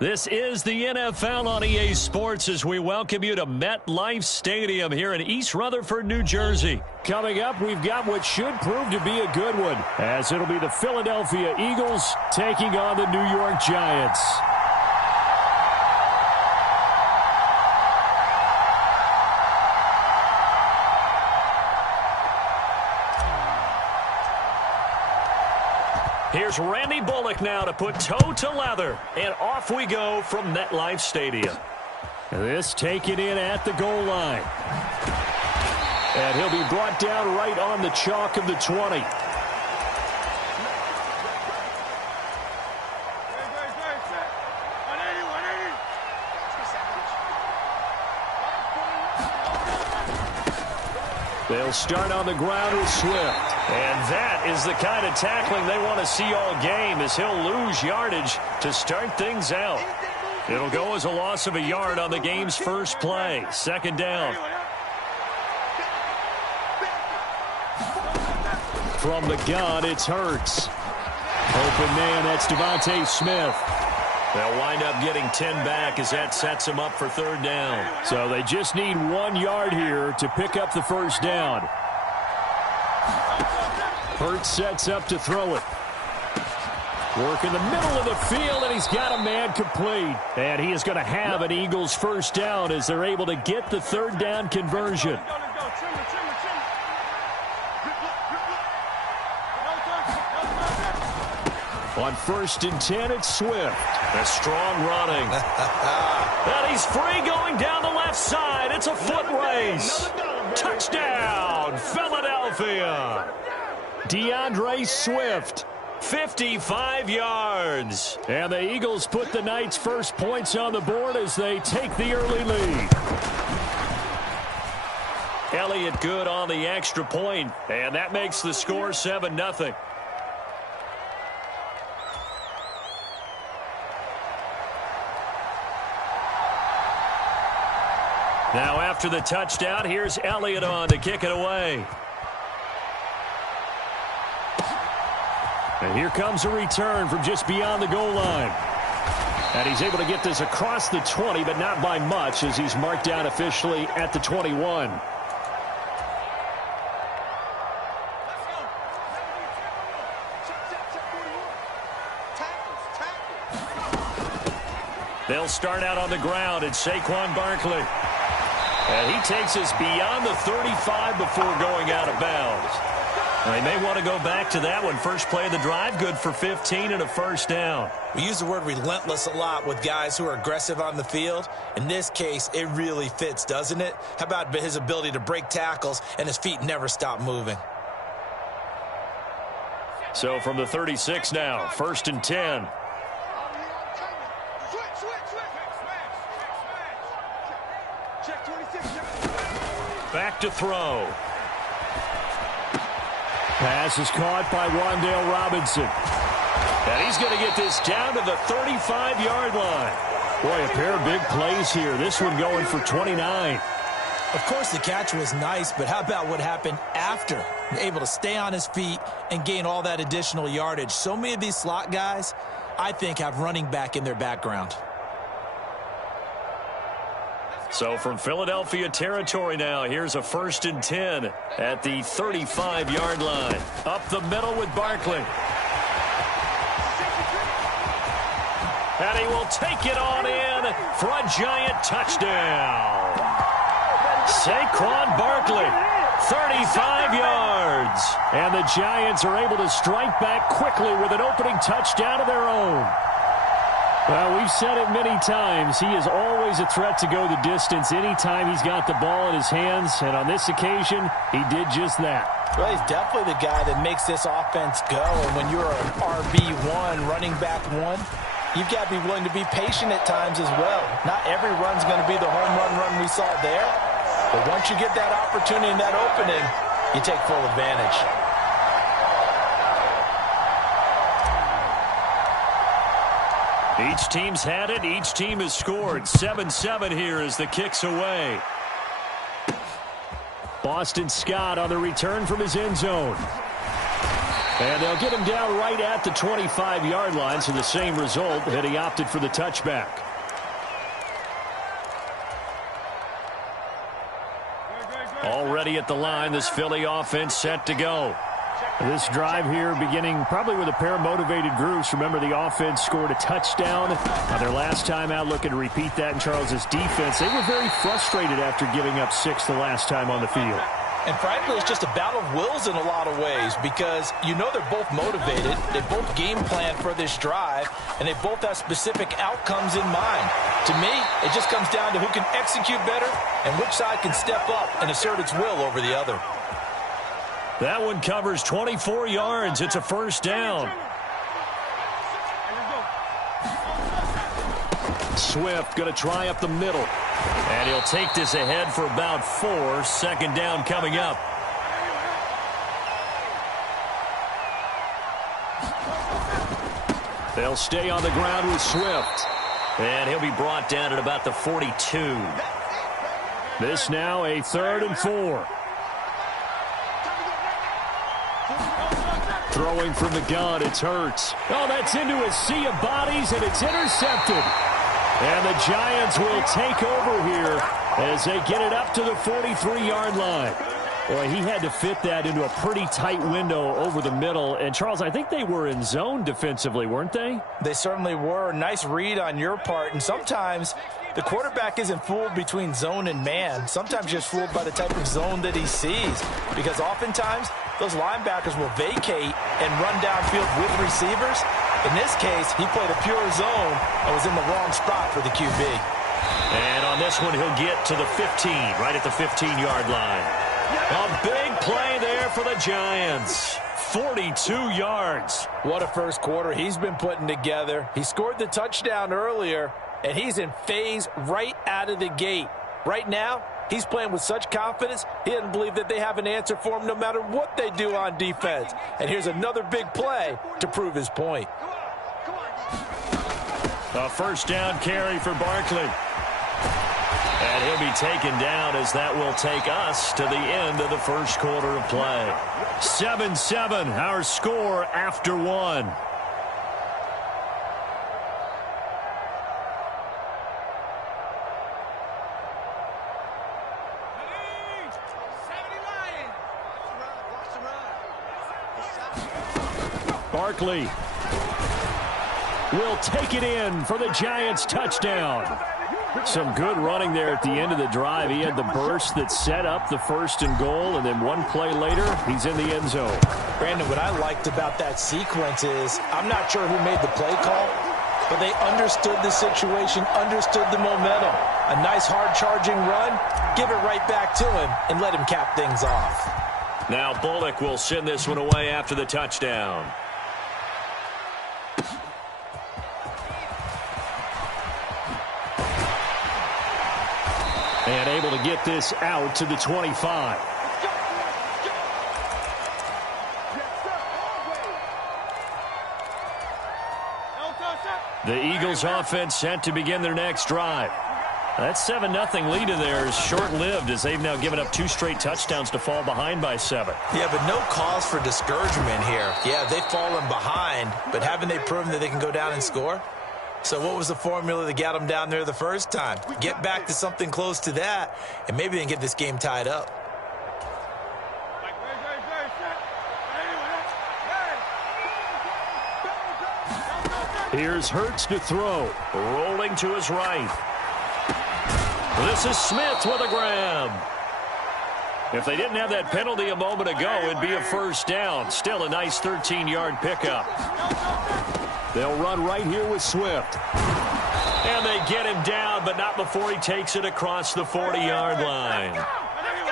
This is the NFL on EA Sports as we welcome you to MetLife Stadium here in East Rutherford, New Jersey. Coming up, we've got what should prove to be a good one, as it'll be the Philadelphia Eagles taking on the New York Giants. Here's Randy Bullock now to put toe to leather, and off we go from MetLife Stadium. This taken in at the goal line. And he'll be brought down right on the chalk of the 20. They'll start on the ground with Swift. And that is the kind of tackling they want to see all game, as he'll lose yardage to start things out. It'll go as a loss of a yard on the game's first play. Second down. From the gun, it's Hurts. Open man, that's Devontae Smith. They'll wind up getting 10 back as that sets them up for third down. So they just need 1 yard here to pick up the first down. Hurts sets up to throw it. Work in the middle of the field, and he's got a man complete. And he is going to have an Eagles first down as they're able to get the third down conversion. On 1st and 10, it's Swift. A strong running. And he's free going down the left side. It's a foot race. Touchdown, Philadelphia. DeAndre Swift, 55 yards. And the Eagles put the Knights' first points on the board as they take the early lead. Elliott good on the extra point, and that makes the score 7-0. Now after the touchdown, here's Elliott on to kick it away. And here comes a return from just beyond the goal line. And he's able to get this across the 20, but not by much, as he's marked down officially at the 21. They'll start out on the ground. It's Saquon Barkley. And he takes us beyond the 35 before going out of bounds. They may want to go back to that one. First play of the drive, good for 15 and a first down. We use the word relentless a lot with guys who are aggressive on the field. In this case, it really fits, doesn't it? How about his ability to break tackles and his feet never stop moving? So from the 36 now, 1st and 10. Back to throw. Pass is caught by Wan'Dale Robinson. And he's going to get this down to the 35-yard line. Boy, a pair of big plays here. This one going for 29. Of course, the catch was nice, but how about what happened after? Able to stay on his feet and gain all that additional yardage. So many of these slot guys, I think, have running back in their background. So from Philadelphia territory now, here's a 1st and 10 at the 35-yard line. Up the middle with Barkley. And he will take it on in for a giant touchdown. Saquon Barkley, 35 yards. And the Giants are able to strike back quickly with an opening touchdown of their own. Well, we've said it many times. He is always a threat to go the distance anytime he's got the ball in his hands. And on this occasion, he did just that. Well, he's definitely the guy that makes this offense go. And when you're an RB1, running back one, you've got to be willing to be patient at times as well. Not every run's going to be the home run we saw there. But once you get that opportunity and that opening, you take full advantage. Each team's had it. Each team has scored. 7-7 here as the kick's away. Boston Scott on the return from his end zone. And they'll get him down right at the 25-yard line, so the same result that he opted for the touchback. Already at the line, this Philly offense set to go. This drive here beginning probably with a pair of motivated groups. Remember, the offense scored a touchdown on their last time out, looking to repeat that in Charles's defense. They were very frustrated after giving up 6 the last time on the field. And frankly, it's just a battle of wills in a lot of ways because you know they're both motivated. They both game plan for this drive, and they both have specific outcomes in mind. To me, it just comes down to who can execute better and which side can step up and assert its will over the other. That one covers 24 yards. It's a first down. Swift going to try up the middle. And he'll take this ahead for about 4. Second down coming up. They'll stay on the ground with Swift. And he'll be brought down at about the 42. This now a 3rd and 4. Throwing from the gun, it's Hurts. Oh, that's into a sea of bodies, and it's intercepted. And the Giants will take over here as they get it up to the 43-yard line. Boy, he had to fit that into a pretty tight window over the middle. And, Charles, I think they were in zone defensively, weren't they? They certainly were. Nice read on your part. And sometimes the quarterback isn't fooled between zone and man. Sometimes just fooled by the type of zone that he sees. Because oftentimes those linebackers will vacate and run downfield with receivers. In this case, he played a pure zone and was in the wrong spot for the QB. And on this one, he'll get to the 15, right at the 15-yard line. A big play there for the Giants. 42 yards. What a first quarter he's been putting together. He scored the touchdown earlier, and he's in phase right out of the gate. Right now, he's playing with such confidence, he doesn't believe that they have an answer for him no matter what they do on defense. And here's another big play to prove his point. A first down carry for Barkley. And he'll be taken down as that will take us to the end of the first quarter of play. 7-7, our score after 1. Barkley will take it in for the Giants touchdown. Some good running there at the end of the drive. He had the burst that set up the 1st and goal, and then one play later, he's in the end zone. Brandon, what I liked about that sequence is I'm not sure who made the play call, but they understood the situation, understood the momentum. A nice hard-charging run, give it right back to him, and let him cap things off. Now Bullock will send this one away after the touchdown. And able to get this out to the 25. The Eagles offense set to begin their next drive. That 7-0 lead in there is short-lived as they've now given up 2 straight touchdowns to fall behind by 7. Yeah, but no cause for discouragement here. Yeah, they've fallen behind, but haven't they proven that they can go down and score? So what was the formula that got them down there the first time? Get back to something close to that, and maybe they can get this game tied up. Here's Hurts to throw. Rolling to his right. This is Smith with a grab. If they didn't have that penalty a moment ago, it'd be a first down. Still a nice 13-yard pickup. They'll run right here with Swift. And they get him down, but not before he takes it across the 40-yard line.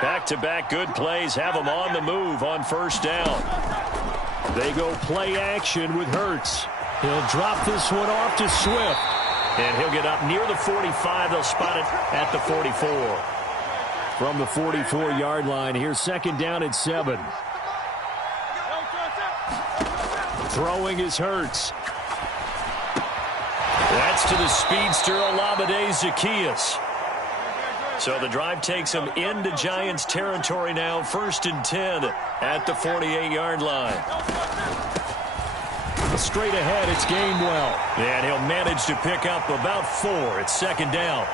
Back-to-back good plays have him on the move on first down. They go play action with Hurts. He'll drop this one off to Swift. And he'll get up near the 45. They'll spot it at the 44. From the 44-yard line, here's second down at 7. Throwing is Hurts. That's to the speedster Olamide Zaccheaus. So the drive takes them into Giants territory now, 1st and 10 at the 48-yard line. Straight ahead, it's Gainwell. And he'll manage to pick up about 4. It's 2nd down.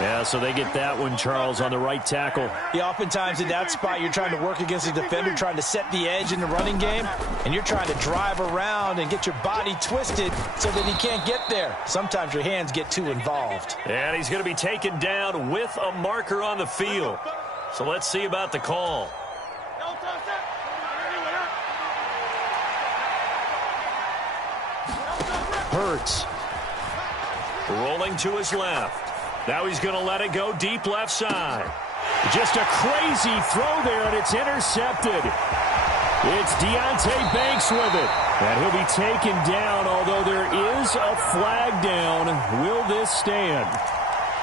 Yeah, so they get that one, Charles, on the right tackle. Yeah, oftentimes in that spot, you're trying to work against a defender, trying to set the edge in the running game, and you're trying to drive around and get your body twisted so that he can't get there. Sometimes your hands get too involved. And he's going to be taken down with a marker on the field. So let's see about the call. Hurts. Rolling to his left. Now he's going to let it go deep left side. Just a crazy throw there, and it's intercepted. It's Deonte Banks with it. And he'll be taken down, although there is a flag down. Will this stand?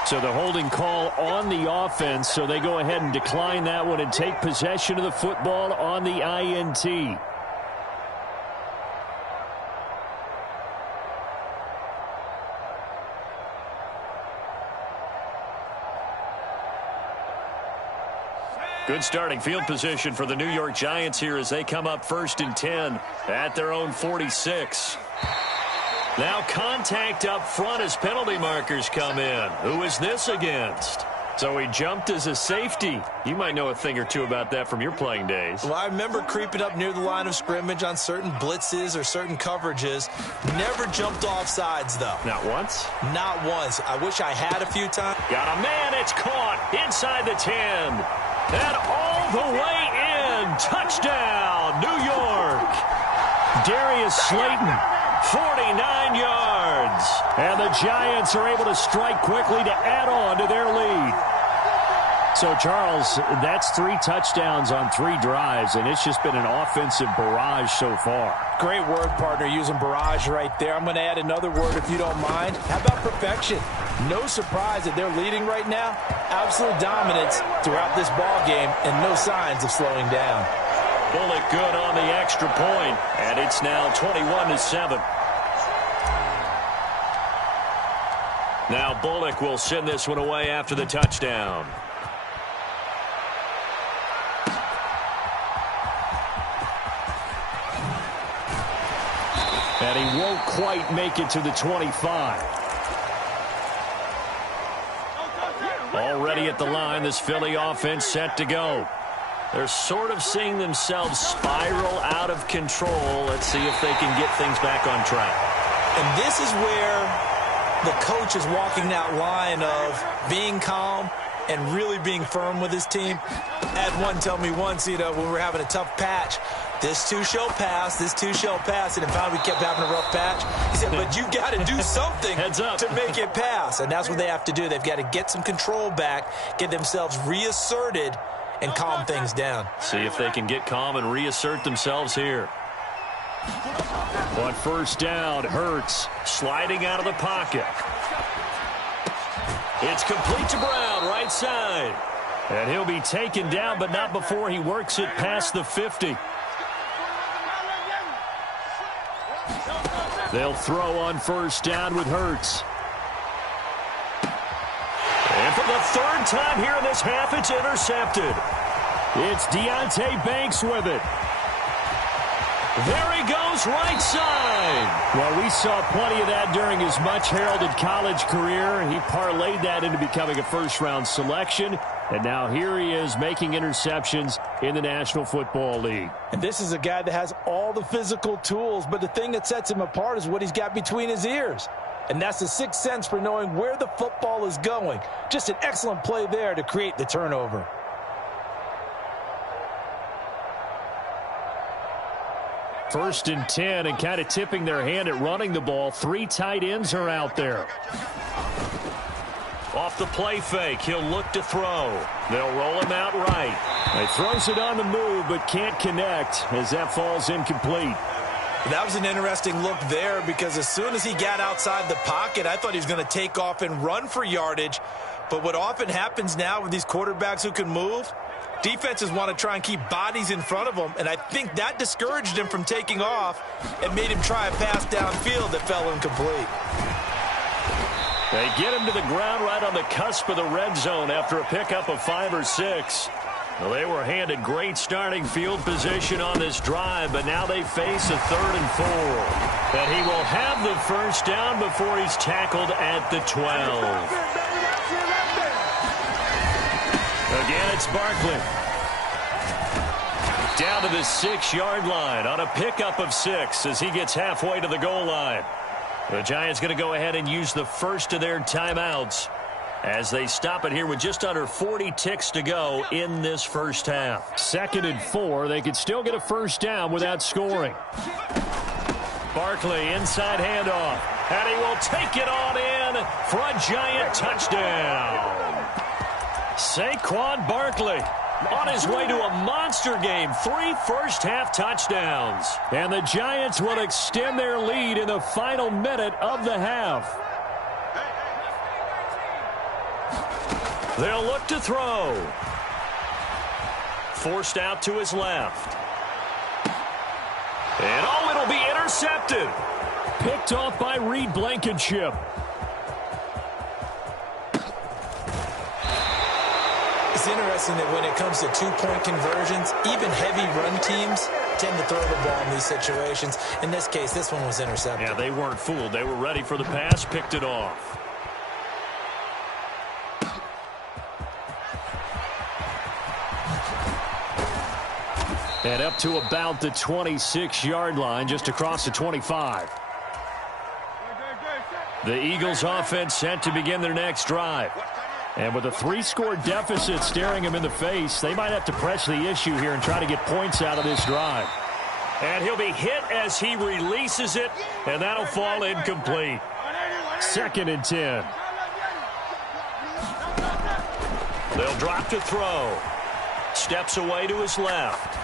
So the holding call on the offense, so they go ahead and decline that one and take possession of the football on the INT. Good starting field position for the New York Giants here as they come up 1st and 10 at their own 46. Now contact up front as penalty markers come in. Who is this against? So he jumped as a safety. You might know a thing or two about that from your playing days. Well, I remember creeping up near the line of scrimmage on certain blitzes or certain coverages. Never jumped off sides, though. Not once? Not once. I wish I had a few times. Got a man. It's caught inside the 10. And all the way in. Touchdown, New York. Darius Slayton. 49 yards. And the Giants are able to strike quickly to add on to their lead. So, Charles, that's 3 touchdowns on 3 drives, and it's just been an offensive barrage so far. Great word, partner, using barrage right there. I'm going to add another word if you don't mind. How about perfection? No surprise that they're leading right now. Absolute dominance throughout this ball game and no signs of slowing down. Bullock good on the extra point, and it's now 21-7. Now Bullock will send this one away after the touchdown. And he won't quite make it to the 25. Already at the line, this Philly offense set to go. They're sort of seeing themselves spiral out of control. Let's see if they can get things back on track. And this is where the coach is walking that line of being calm and really being firm with his team. Had one tell me once, when we were having a tough patch, this too shall pass, this too shall pass. And in fact, we kept having a rough patch. He said, but you've got to do something to make it pass. And that's what they have to do. They've got to get some control back, get themselves reasserted, and calm things down. See if they can get calm and reassert themselves here. On first down, Hurts sliding out of the pocket. It's complete to Brown, right side. And he'll be taken down, but not before he works it past the 50. They'll throw on first down with Hurts. And for the 3rd time here in this half, it's intercepted. It's Deonte Banks with it. There he goes, right side. Well, we saw plenty of that during his much-heralded college career. He parlayed that into becoming a first-round selection. And now here he is making interceptions in the National Football League. And this is a guy that has all the physical tools, but the thing that sets him apart is what he's got between his ears. And that's the sixth sense for knowing where the football is going. Just an excellent play there to create the turnover. First and 10, and kind of tipping their hand at running the ball. 3 tight ends are out there. Off the play fake, he'll look to throw. They'll roll him out right. He throws it on the move, but can't connect as that falls incomplete. That was an interesting look there because as soon as he got outside the pocket, I thought he was going to take off and run for yardage. But what often happens now with these quarterbacks who can move, defenses want to try and keep bodies in front of them, and I think that discouraged him from taking off and made him try a pass downfield that fell incomplete. They get him to the ground right on the cusp of the red zone after a pickup of 5 or 6. Well, they were handed great starting field position on this drive, but now they face a 3rd and 4. And he will have the first down before he's tackled at the 12. Again, it's Barkley. Down to the 6-yard line on a pickup of 6 as he gets halfway to the goal line. The Giants going to go ahead and use the first of their timeouts as they stop it here with just under 40 ticks to go in this first half. 2nd and 4. They could still get a first down without scoring. Barkley inside handoff, and he will take it on in for a Giant touchdown. Saquon Barkley on his way to a monster game. 3 first-half touchdowns. And the Giants will extend their lead in the final minute of the half. They'll look to throw. Forced out to his left. And oh, it'll be intercepted. Picked off by Reed Blankenship. It's interesting that when it comes to two-point conversions, even heavy run teams tend to throw the ball in these situations. In this case, this one was intercepted. Yeah, they weren't fooled. They were ready for the pass, picked it off. And up to about the 26-yard line, just across the 25. The Eagles offense set to begin their next drive. And with a 3-score deficit staring him in the face, they might have to press the issue here and try to get points out of this drive. And he'll be hit as he releases it, and that'll fall incomplete. 2nd and 10. They'll drop to throw. Steps away to his left.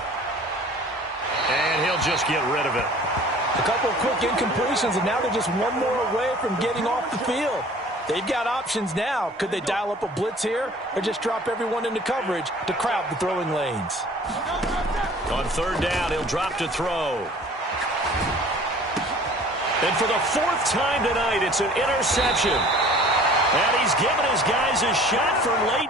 And he'll just get rid of it. A couple of quick incompletions, and now they're just one more away from getting off the field. They've got options now. Could they dial up a blitz here or just drop everyone into coverage to crowd the throwing lanes? On 3rd down, he'll drop to throw. And for the 4th time tonight, it's an interception. And he's given his guys a shot for late.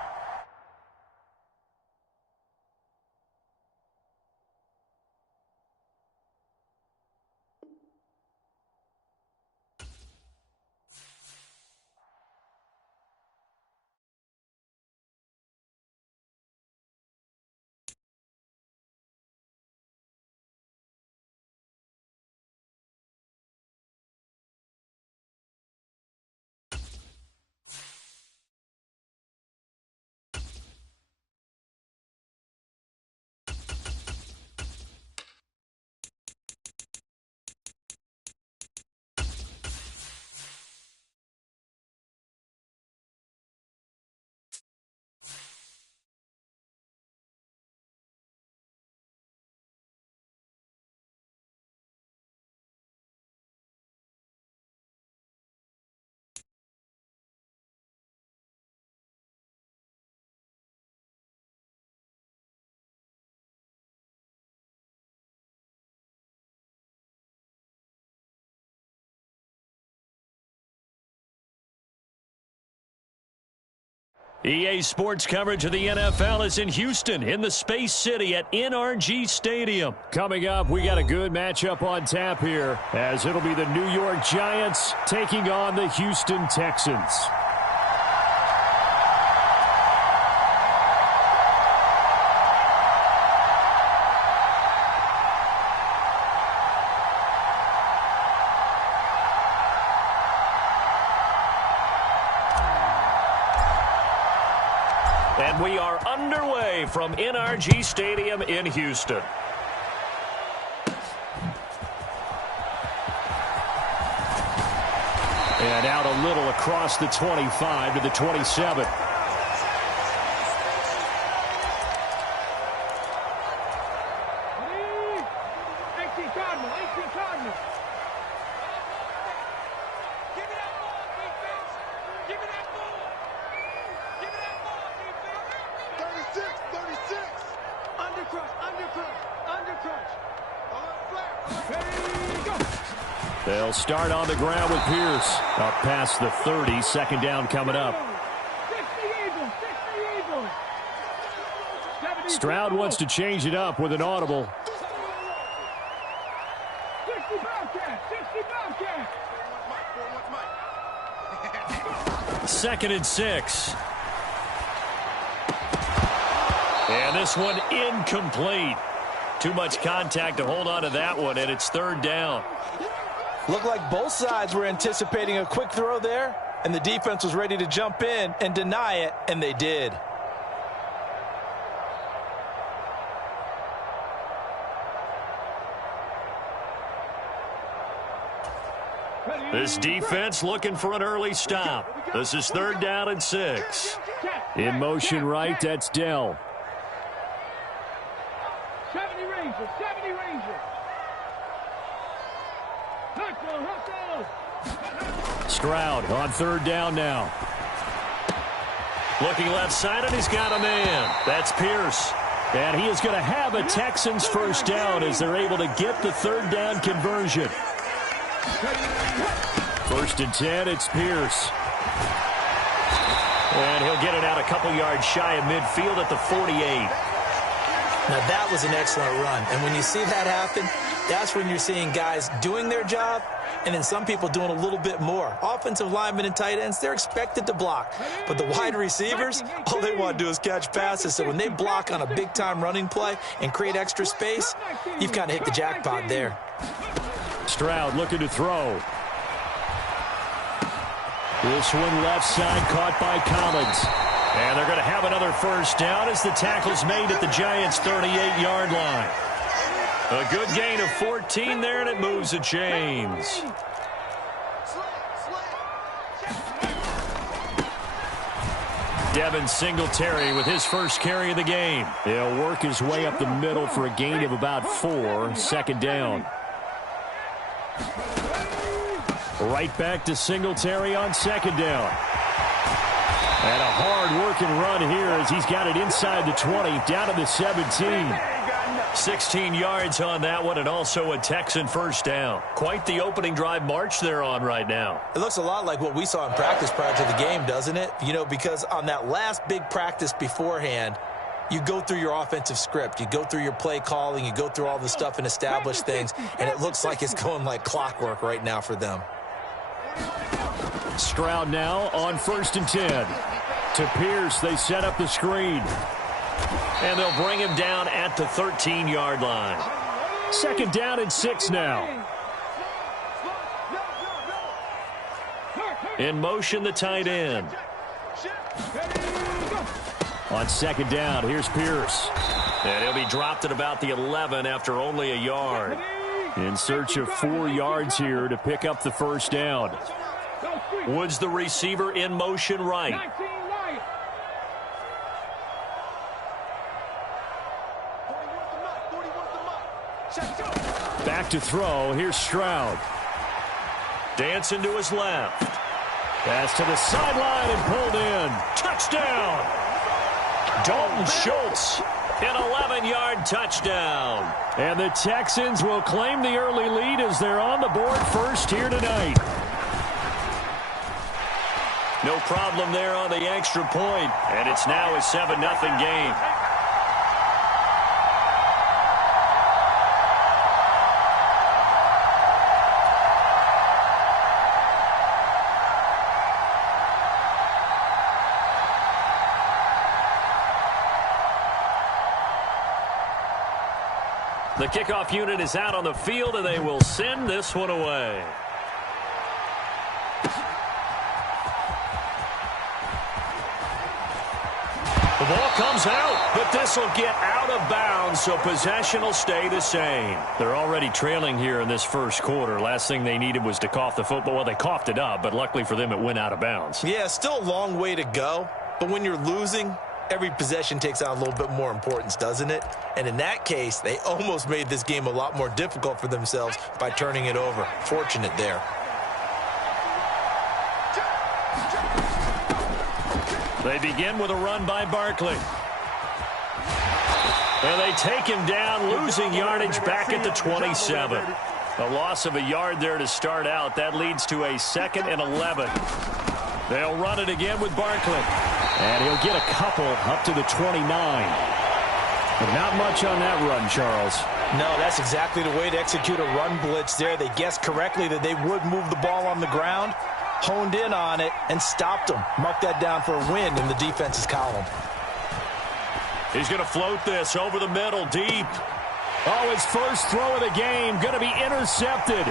EA Sports coverage of the NFL is in Houston, in the Space City at NRG Stadium. Coming up, we got a good matchup on tap here, as it'll be the New York Giants taking on the Houston Texans. And we are underway from NRG Stadium in Houston. And out a little across the 25 to the 27. They'll start on the ground with Pierce. Up past the 30, second down coming up. Stroud wants to change it up with an audible. Second and 6. And this one incomplete. Too much contact to hold on to that one, and it's third down. Looked like both sides were anticipating a quick throw there, and the defense was ready to jump in and deny it, and they did. This defense looking for an early stop. This is third down and 6. In motion right, that's Dell. 70 Rangers, 70 Rangers. Stroud on third down now. Looking left side, and he's got a man. That's Pierce. And he is going to have a Texans first down as they're able to get the third down conversion. First and 10, it's Pierce. And he'll get it out a couple yards shy of midfield at the 48. Now, that was an excellent run. And when you see that happen, that's when you're seeing guys doing their job and then some people doing a little bit more. Offensive linemen and tight ends, they're expected to block. But the wide receivers, all they want to do is catch passes. So when they block on a big-time running play and create extra space, you've kind of hit the jackpot there. Stroud looking to throw. This one left side caught by Collins. And they're going to have another first down as the tackle's made at the Giants' 38-yard line. A good gain of 14 there, and it moves the chains. Devin Singletary with his first carry of the game. He'll work his way up the middle for a gain of about 4. Second down. Right back to Singletary on second down. And a hard-working run here as he's got it inside the 20, down to the 17. 16 yards on that one, and also a Texan first down. Quite the opening drive march they're on right now. It looks a lot like what we saw in practice prior to the game, doesn't it? You know, because on that last big practice beforehand, you go through your offensive script. You go through your play calling. You go through all the stuff and establish things, and it looks like it's going like clockwork right now for them. Stroud now on first and 10. To Pierce, they set up the screen. And they'll bring him down at the 13-yard line. Second down and 6 now. In motion, the tight end. On second down, here's Pierce. And he'll be dropped at about the 11 after only a yard. In search of 4 yards here to pick up the first down. Woods, the receiver, in motion right. Back to throw. Here's Stroud. Dancing to his left. Pass to the sideline and pulled in. Touchdown! Dalton Schultz, an 11-yard touchdown. And the Texans will claim the early lead as they're on the board first here tonight. No problem there on the extra point, and it's now a 7-0 game. The kickoff unit is out on the field, and they will send this one away. The ball comes out, but this will get out of bounds, so possession will stay the same. They're already trailing here in this first quarter. Last thing they needed was to cough the football. Well, they coughed it up, but luckily for them, it went out of bounds. Yeah, still a long way to go, but when you're losing, every possession takes on a little bit more importance, doesn't it? And in that case, they almost made this game a lot more difficult for themselves by turning it over. Fortunate there. They begin with a run by Barkley. And they take him down, losing yardage back at the 27. A loss of a yard there to start out. That leads to a 2nd and 11. They'll run it again with Barkley. And he'll get a couple up to the 29. But not much on that run, Charles. No, that's exactly the way to execute a run blitz there. They guessed correctly that they would move the ball on the ground, honed in on it, and stopped them. Mark that down for a win in the defense's column. He's going to float this over the middle, deep. Oh, his first throw of the game going to be intercepted.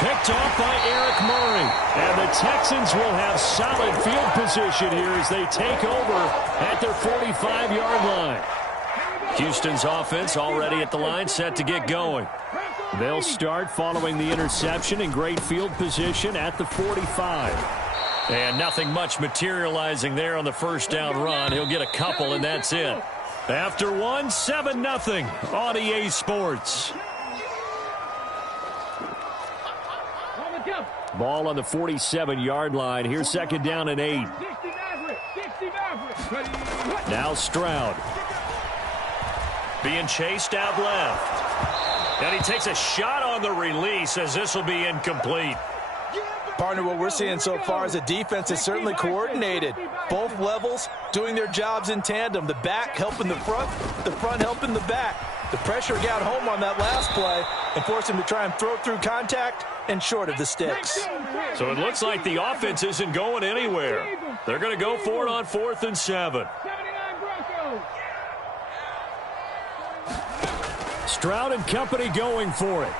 Picked off by Eric Murray. And the Texans will have solid field position here as they take over at their 45-yard line. Houston's offense already at the line, set to get going. They'll start following the interception in great field position at the 45. And nothing much materializing there on the first down run. He'll get a couple, and that's it. After one, 7-0 on EA Sports. Ball on the 47-yard line. Here's 2nd down and 8. Now Stroud. Being chased out left. And he takes a shot on the release as this will be incomplete. Partner, what we're seeing so far is the defense is certainly coordinated. Both levels doing their jobs in tandem. The back helping the front helping the back. The pressure got home on that last play and forced him to try and throw through contact and short of the sticks. So it looks like the offense isn't going anywhere. They're going to go for it on 4th and 7. Stroud and company going for it.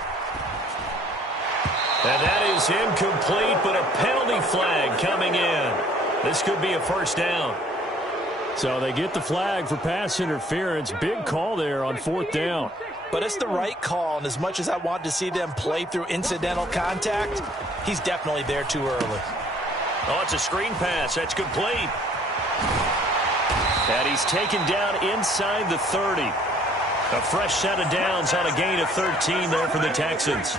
And that is incomplete, but a penalty flag coming in. This could be a first down. So they get the flag for pass interference. Big call there on 4th down. But it's the right call, and as much as I want to see them play through incidental contact, he's definitely there too early. Oh, it's a screen pass. That's complete. And he's taken down inside the 30. A fresh set of downs on a gain of 13 there for the Texans.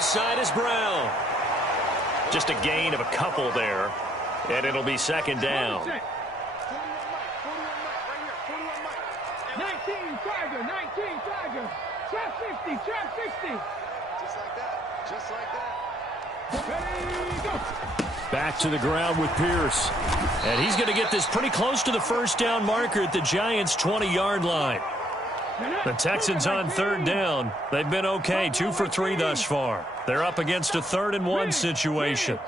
Side is Brown. Just a gain of a couple there, and it'll be 2nd down. 19, Tiger, 19, Tiger. Trap 60, trap 60. Just like that, just like that. Ready, go. Back to the ground with Pierce. And he's going to get this pretty close to the first down marker at the Giants' 20-yard line. The Texans on 3rd down. They've been okay, 2 for 3 thus far. They're up against a 3rd and 1 situation.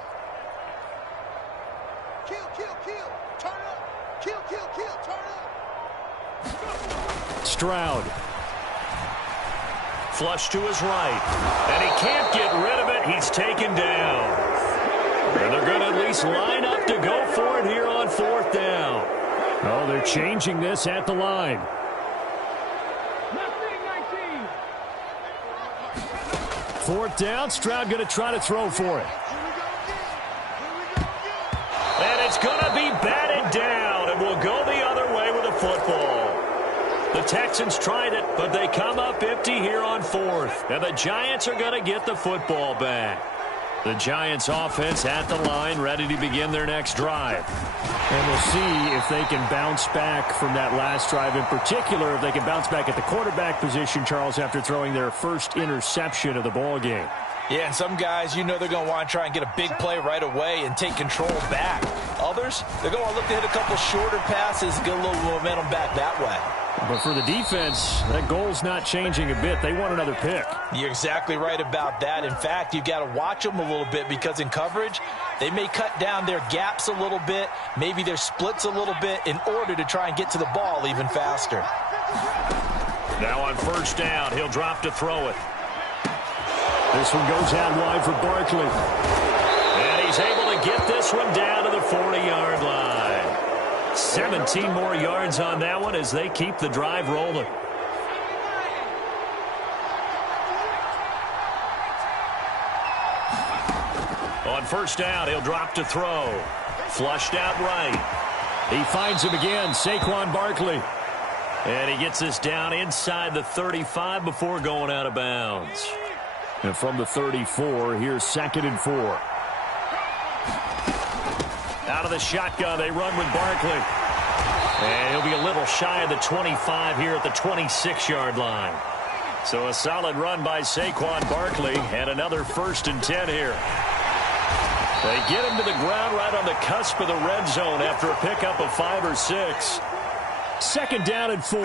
Kill, turn up. Kill, turn up. Stroud. Flush to his right. And he can't get rid of it. He's taken down. And they're going to at least line up to go for it here on 4th down. Oh, they're changing this at the line. 4th down, Stroud going to try to throw for it. And it's going to be batted down, and we'll go the other way with the football. The Texans tried it, but they come up empty here on 4th. And the Giants are going to get the football back. The Giants offense at the line, ready to begin their next drive. And we'll see if they can bounce back from that last drive. In particular, if they can bounce back at the quarterback position, Charles, after throwing their first interception of the ball game. Yeah, and some guys, you know they're going to want to try and get a big play right away and take control back. Others, they're going to want to look to hit a couple shorter passes and get a little momentum back that way. But for the defense, that goal's not changing a bit. They want another pick. You're exactly right about that. In fact, you've got to watch them a little bit because in coverage, they may cut down their gaps a little bit, maybe their splits a little bit in order to try and get to the ball even faster. Now on 1st down, he'll drop to throw it. This one goes out wide for Barkley. And he's able to get this one down to the 40-yard line. 17 more yards on that one as they keep the drive rolling. On 1st down, he'll drop to throw. Flushed out right. He finds him again, Saquon Barkley. And he gets this down inside the 35 before going out of bounds. And from the 34, here's 2nd and 4. Out of the shotgun, they run with Barkley. And he'll be a little shy of the 25 here at the 26-yard line. So a solid run by Saquon Barkley, and another 1st and 10 here. They get him to the ground right on the cusp of the red zone after a pickup of 5 or 6. 2nd down and 4.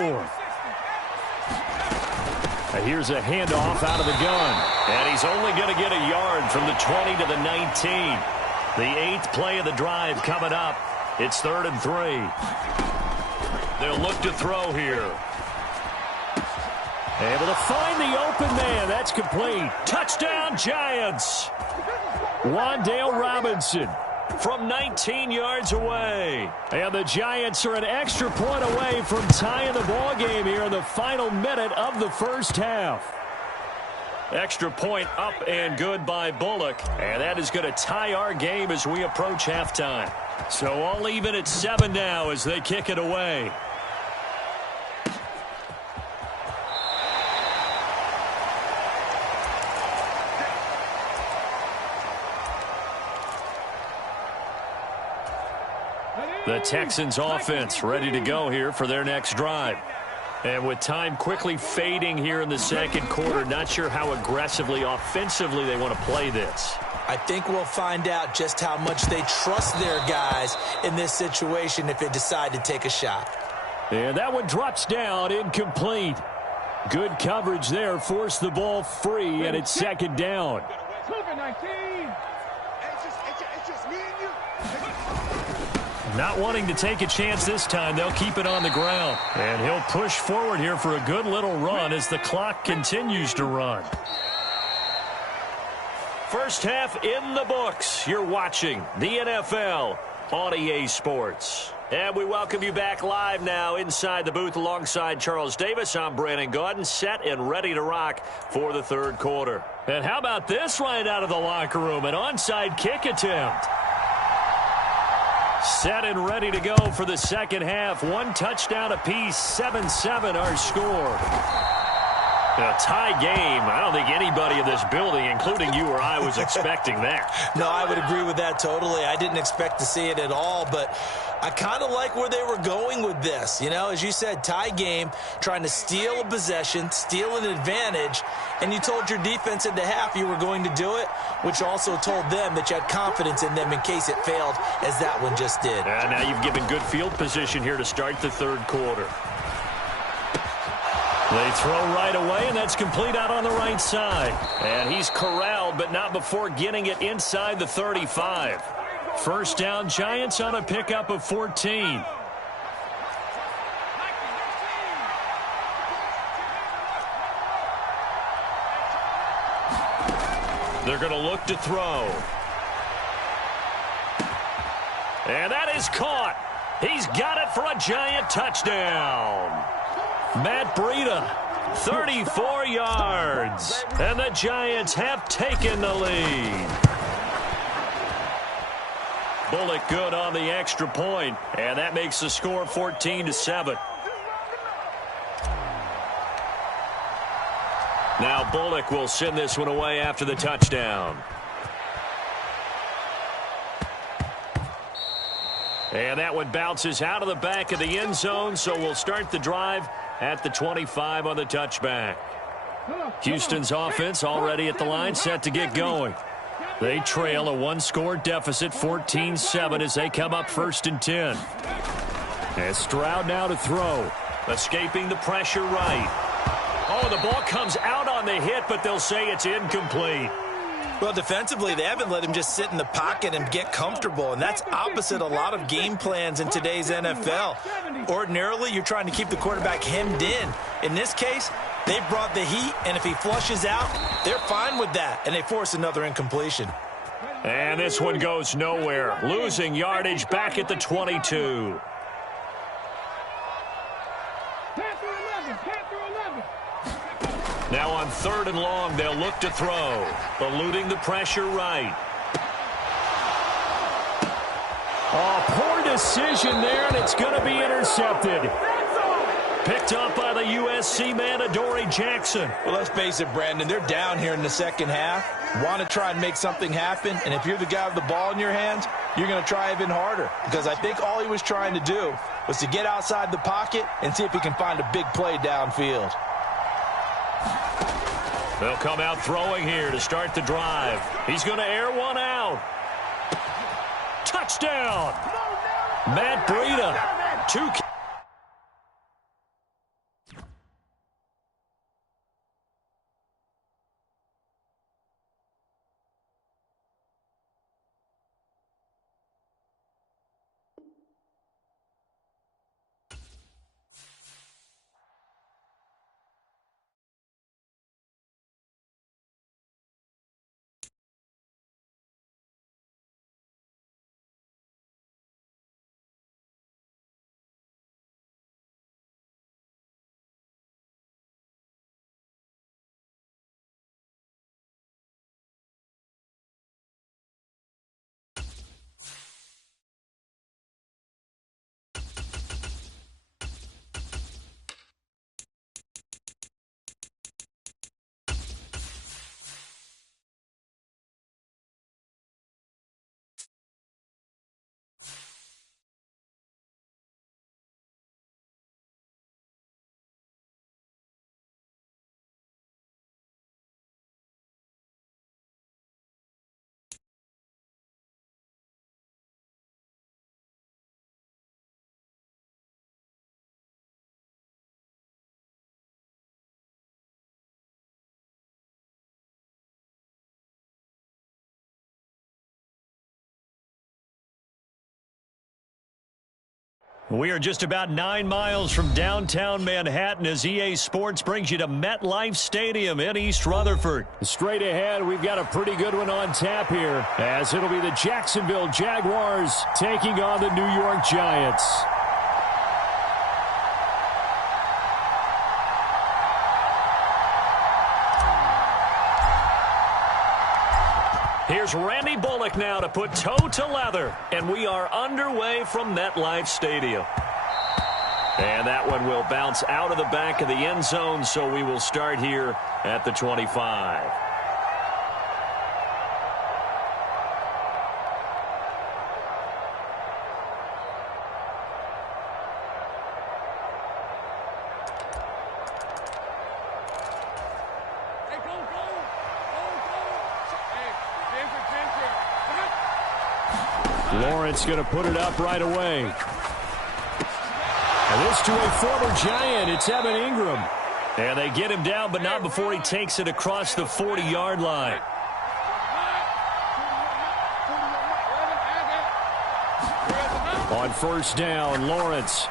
And here's a handoff out of the gun. And he's only going to get a yard from the 20 to the 19. The 8th play of the drive coming up. It's 3rd and 3. They'll look to throw here. Able to find the open man. That's complete. Touchdown, Giants. Wan'Dale Robinson from 19 yards away. And the Giants are an extra point away from tying the ball game here in the final minute of the first half. Extra point up and good by Bullock. And that is going to tie our game as we approach halftime. So all even at 7 now as they kick it away. The Texans offense ready to go here for their next drive. And with time quickly fading here in the second quarter, not sure how aggressively, offensively they want to play this. I think we'll find out just how much they trust their guys in this situation if they decide to take a shot. And that one drops down, incomplete. Good coverage there, forced the ball free, and it's 2nd down. Not wanting to take a chance this time, they'll keep it on the ground. And he'll push forward here for a good little run as the clock continues to run. First half in the books. You're watching the NFL on EA Sports. And we welcome you back live now inside the booth alongside Charles Davis. I'm Brandon Gaudin, set and ready to rock for the 3rd quarter. And how about this right out of the locker room? An onside kick attempt. Set and ready to go for the second half. 1 touchdown apiece, 7-7 our score. A tie game. I don't think anybody in this building, including you or I, was expecting that. No, I would agree with that totally. I didn't expect to see it at all, but I kind of like where they were going with this. You know, as you said, tie game, trying to steal a possession, steal an advantage, and you told your defense at the half you were going to do it, which also told them that you had confidence in them in case it failed, as that one just did. And now you've given good field position here to start the 3rd quarter. They throw right away, and that's complete out on the right side. And he's corralled, but not before getting it inside the 35. First down, Giants on a pickup of 14. They're going to look to throw. And that is caught. He's got it for a Giant touchdown. Matt Breida, 34 yards. And the Giants have taken the lead. Bullock good on the extra point, and that makes the score 14-7. Now Bullock will send this one away after the touchdown. And that one bounces out of the back of the end zone, so we'll start the drive at the 25 on the touchback. Houston's offense already at the line, set to get going. They trail a 1-score deficit, 14-7, as they come up 1st and 10. And Stroud now to throw. Escaping the pressure right. Oh, the ball comes out on the hit, but they'll say it's incomplete. Well, defensively, they haven't let him just sit in the pocket and get comfortable, and that's opposite a lot of game plans in today's NFL. Ordinarily, you're trying to keep the quarterback hemmed in. In this case, they brought the heat, and if he flushes out, they're fine with that, and they force another incompletion. And this one goes nowhere. Losing yardage back at the 22. Now on 3rd and long, they'll look to throw. Eluding the pressure right. Oh, poor decision there, and it's going to be intercepted. Picked up by the USC man, Adoree Jackson. Well, let's face it, Brandon, they're down here in the second half. Want to try and make something happen, and if you're the guy with the ball in your hands, you're going to try even harder, because I think all he was trying to do was to get outside the pocket and see if he can find a big play downfield. They'll come out throwing here to start the drive. He's going to air one out. Touchdown! Matt Breida. 2. We are just about 9 miles from downtown Manhattan as EA Sports brings you to MetLife Stadium in East Rutherford. Straight ahead, we've got a pretty good one on tap here, as it'll be the Jacksonville Jaguars taking on the New York Giants. Here's Randy Bullock now to put toe to leather, and we are underway from MetLife Stadium. And that one will bounce out of the back of the end zone, so we will start here at the 25. Lawrence going to put it up right away. And this to a former Giant. It's Evan Ingram. And they get him down, but not before he takes it across the 40-yard line. On first down, Lawrence.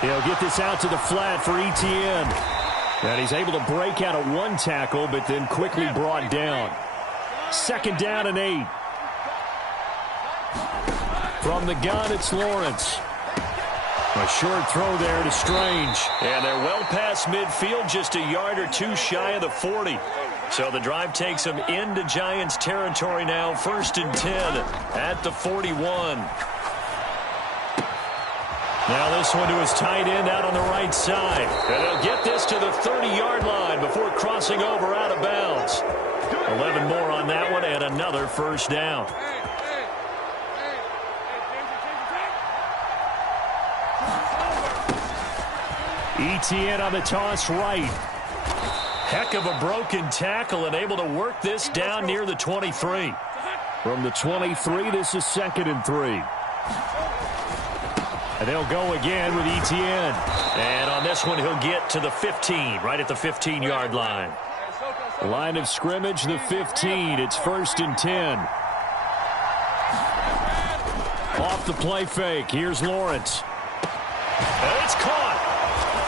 He'll get this out to the flat for Etienne. And he's able to break out of one tackle, but then quickly brought down. Second down and 8. From the gun, it's Lawrence. A short throw there to Strange. And they're well past midfield, just a yard or two shy of the 40. So the drive takes them into Giants territory now, 1st and 10 at the 41. Now this one to his tight end out on the right side. And they'll get this to the 30-yard line before crossing over out of bounds. 11 more on that one and another first down. Etienne on the toss right. Heck of a broken tackle and able to work this down near the 23. From the 23, this is 2nd and 3. And they'll go again with Etienne. And on this one, he'll get to the 15, right at the 15-yard line. Line of scrimmage, the 15. It's 1st and 10. Off the play fake. Here's Lawrence. And it's caught.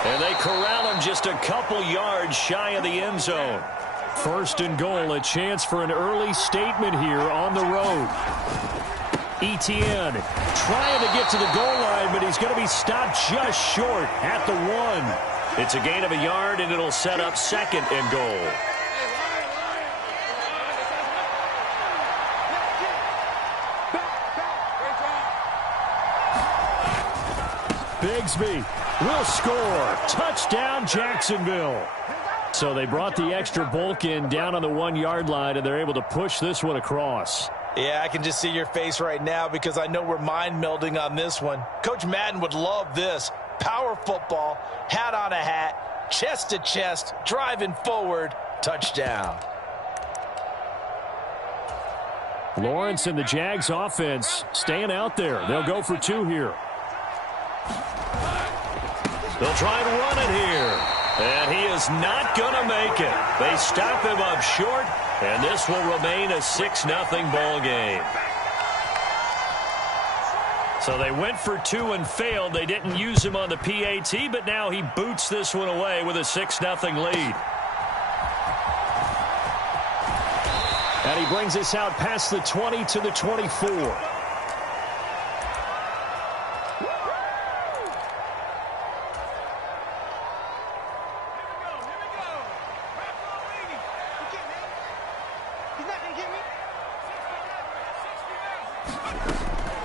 And they corral him just a couple yards shy of the end zone. 1st and goal, a chance for an early statement here on the road. Etienne trying to get to the goal line, but he's going to be stopped just short at the 1. It's a gain of a yard, and it'll set up 2nd and goal. Bigsby will score. Touchdown, Jacksonville. So they brought the extra bulk in down on the 1-yard line, and they're able to push this one across. Yeah, I can just see your face right now because I know we're mind melding on this one. Coach Madden would love this. Power football, hat on a hat, chest to chest, driving forward, touchdown. Lawrence and the Jags offense staying out there. They'll go for 2 here. They'll try and run it here. And he is not going to make it. They stop him up short, and this will remain a 6-0 ball game. So they went for 2 and failed. They didn't use him on the PAT, but now he boots this one away with a 6-0 lead. And he brings us out past the 20 to the 24.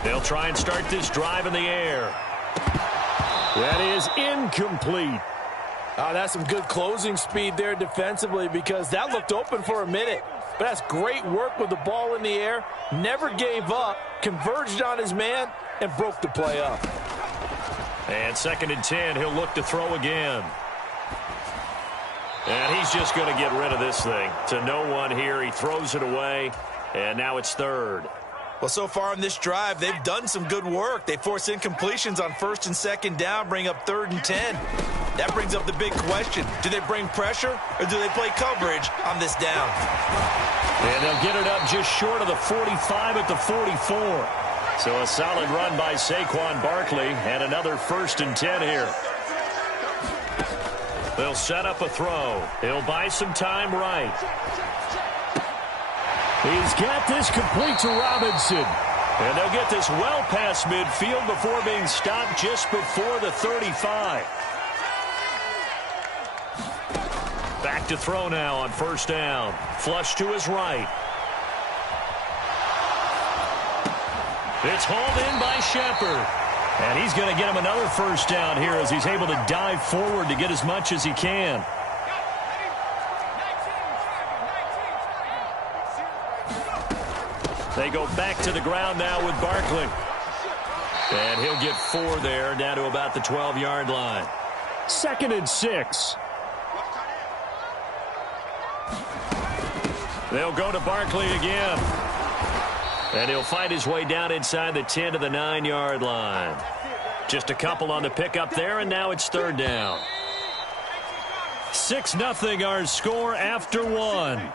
They'll try and start this drive in the air. That is incomplete. That's some good closing speed there defensively because that looked open for a minute. But that's great work with the ball in the air. Never gave up, converged on his man, and broke the play up. And 2nd and 10, he'll look to throw again. And he's just going to get rid of this thing. To no one here, he throws it away, and now it's 3rd. Well, so far on this drive, they've done some good work. They force incompletions on 1st and 2nd down, bring up 3rd and 10. That brings up the big question. Do they bring pressure or do they play coverage on this down? And they'll get it up just short of the 45 at the 44. So a solid run by Saquon Barkley and another 1st and 10 here. They'll set up a throw. He'll buy some time right. He's got this complete to Robinson. And they'll get this well past midfield before being stopped just before the 35. Back to throw now on 1st down. Flush to his right. It's hauled in by Shepard. And he's going to get him another 1st down here as he's able to dive forward to get as much as he can. They go back to the ground now with Barkley. And he'll get 4 there, down to about the 12-yard line. 2nd and 6. They'll go to Barkley again. And he'll fight his way down inside the 10 to the 9-yard line. Just a couple on the pickup there, and now it's 3rd down. 6-0 our score after 1.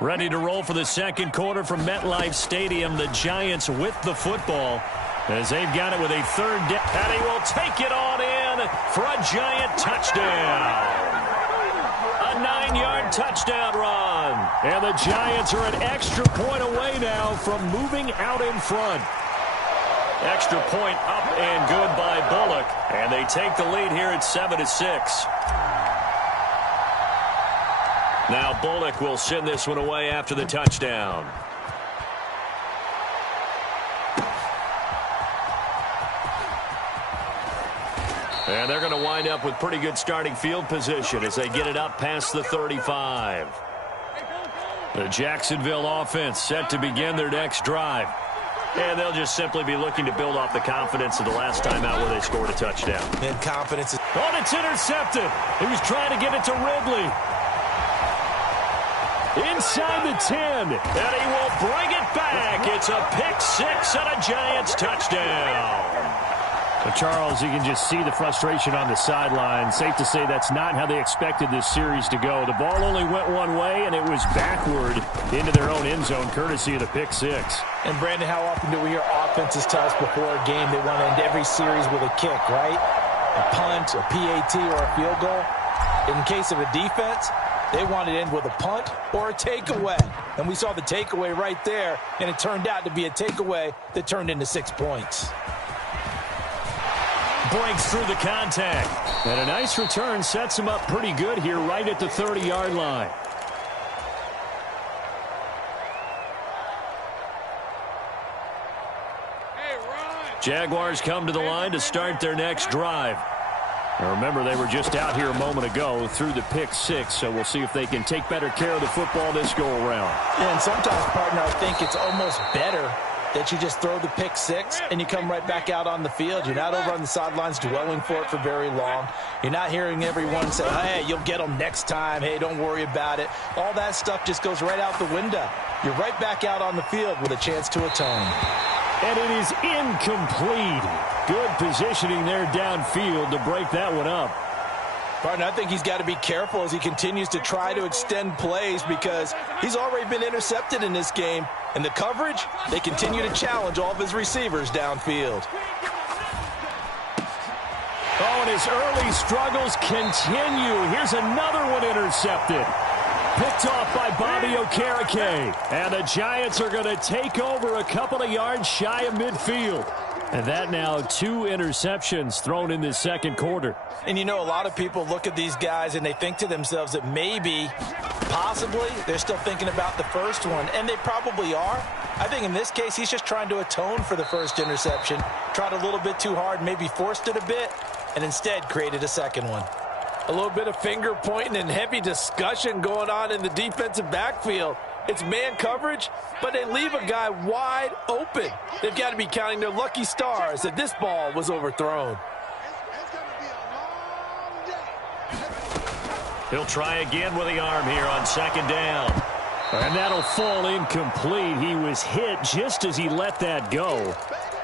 Ready to roll for the 2nd quarter from MetLife Stadium. The Giants with the football as they've got it with a 3rd down. And he will take it on in for a Giant touchdown. A 9-yard touchdown run. And the Giants are an extra point away now from moving out in front. Extra point up and good by Bullock. And they take the lead here at 7-6. Now Bullock will send this one away after the touchdown. And they're going to wind up with pretty good starting field position as they get it up past the 35. The Jacksonville offense set to begin their next drive. And they'll just simply be looking to build off the confidence of the last time out where they scored a touchdown. And confidence is... Oh, it's intercepted. He was trying to get it to Ridley. Inside the 10. And he will bring it back. It's a pick 6 and a Giants touchdown. Charles, you can just see the frustration on the sideline. Safe to say that's not how they expected this series to go. The ball only went one way, and it was backward into their own end zone, courtesy of the pick 6. And, Brandon, how often do we hear offenses tell us before a game they want to end every series with a kick, right? A punt, a PAT, or a field goal. In case of a defense, they want to end with a punt or a takeaway. And we saw the takeaway right there, and it turned out to be a takeaway that turned into 6 points. Breaks through the contact. And a nice return sets him up pretty good here right at the 30-yard line. Jaguars come to the line to start their next drive. Now remember, they were just out here a moment ago through the pick six, so we'll see if they can take better care of the football this go-around. Yeah, and sometimes, partner, I think it's almost better that you just throw the pick six and you come right back out on the field. You're not over on the sidelines dwelling for it for very long. You're not hearing everyone say, hey, you'll get them next time. Hey, don't worry about it. All that stuff just goes right out the window. You're right back out on the field with a chance to atone. And it is incomplete. Good positioning there downfield to break that one up. Partner, I think he's got to be careful as he continues to try to extend plays because he's already been intercepted in this game. And the coverage, they continue to challenge all of his receivers downfield. Oh, and his early struggles continue. Here's another one intercepted. Picked off by Bobby Okereke. And the Giants are going to take over a couple of yards shy of midfield. And that now 2 interceptions thrown in this second quarter. And you know, a lot of people look at these guys and they think to themselves that maybe, possibly, they're still thinking about the first one. And they probably are. I think in this case, he's just trying to atone for the first interception. Tried a little bit too hard, maybe forced it a bit, and instead created a second one. A little bit of finger pointing and heavy discussion going on in the defensive backfield. It's man coverage, but they leave a guy wide open. They've got to be counting their lucky stars that this ball was overthrown. He'll try again with the arm here on second down. And that'll fall incomplete. He was hit just as he let that go.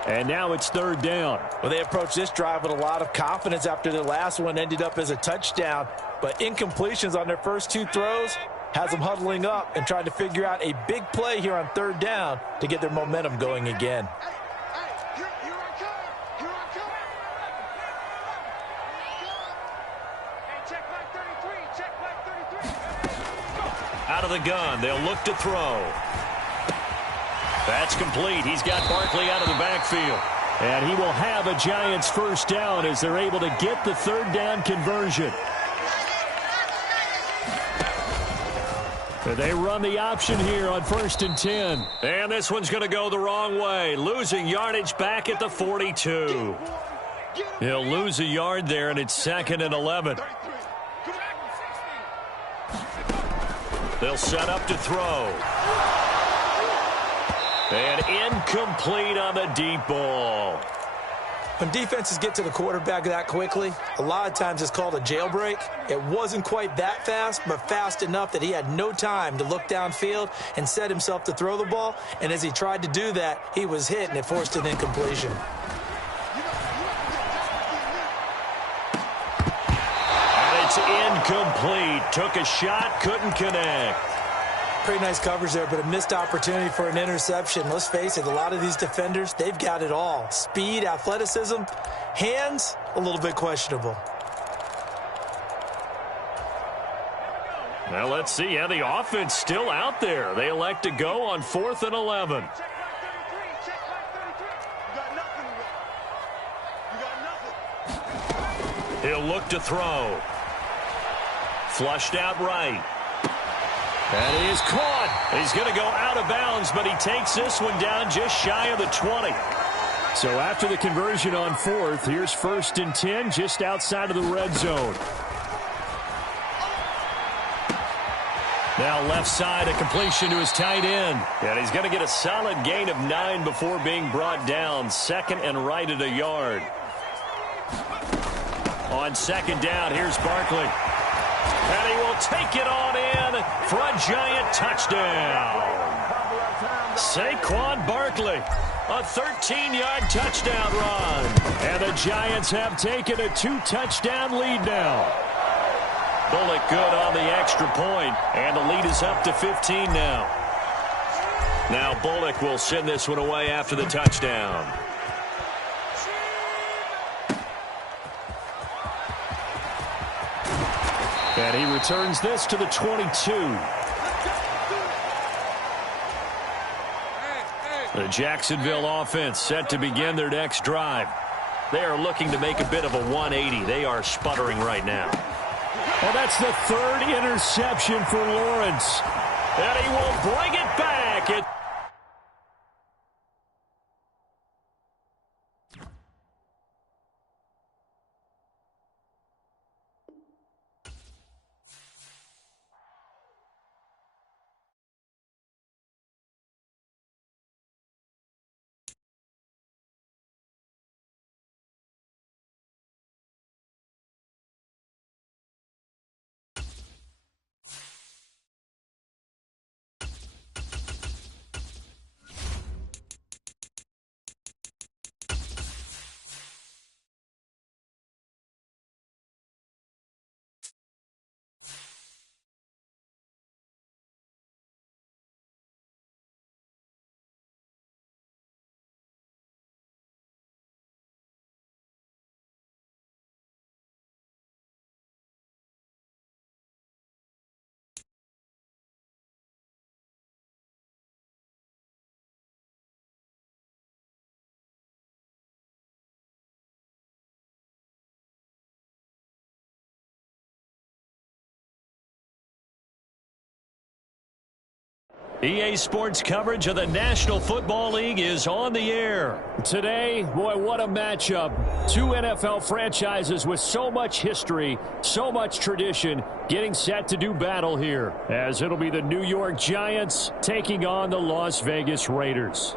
And now it's third down. Well, they approached this drive with a lot of confidence after their last one ended up as a touchdown. But incompletions on their first 2 throws has them huddling up and trying to figure out a big play here on third down to get their momentum going again. Out of the gun, they'll look to throw. That's complete. He's got Barkley out of the backfield. And he will have a Giants first down as they're able to get the third down conversion. They run the option here on 1st and 10. And this one's going to go the wrong way. Losing yardage back at the 42. He'll lose a yard there, and it's 2nd and 11. They'll set up to throw. And incomplete on the deep ball. When defenses get to the quarterback that quickly, a lot of times it's called a jailbreak. It wasn't quite that fast, but fast enough that he had no time to look downfield and set himself to throw the ball. And as he tried to do that, he was hit, and it forced an incompletion. And it's incomplete. Took a shot, couldn't connect. Pretty nice coverage there, but a missed opportunity for an interception. Let's face it, a lot of these defenders, they've got it all. Speed, athleticism, hands, a little bit questionable. Well, let's see how the offense still out there. They elect to go on 4th and 11. He'll look to throw. Flushed out right. And he is caught. He's going to go out of bounds, but he takes this one down just shy of the 20. So after the conversion on 4th, here's 1st and 10 just outside of the red zone. Now left side, a completion to his tight end. And he's going to get a solid gain of 9 before being brought down. 2nd and right at a yard. On 2nd down, here's Barkley. And he will take it on in for a Giant touchdown. Saquon Barkley, a 13-yard touchdown run. And the Giants have taken a 2-touchdown lead now. Bullock good on the extra point, and the lead is up to 15 now. Now Bullock will send this one away after the touchdown. And he returns this to the 22. The Jacksonville offense set to begin their next drive. They are looking to make a bit of a 180. They are sputtering right now. Well, that's the 3rd interception for Lawrence. And he will bring it back. EA Sports coverage of the National Football League is on the air. Today, boy, what a matchup. Two NFL franchises with so much history, so much tradition, getting set to do battle here, as it'll be the New York Giants taking on the Las Vegas Raiders.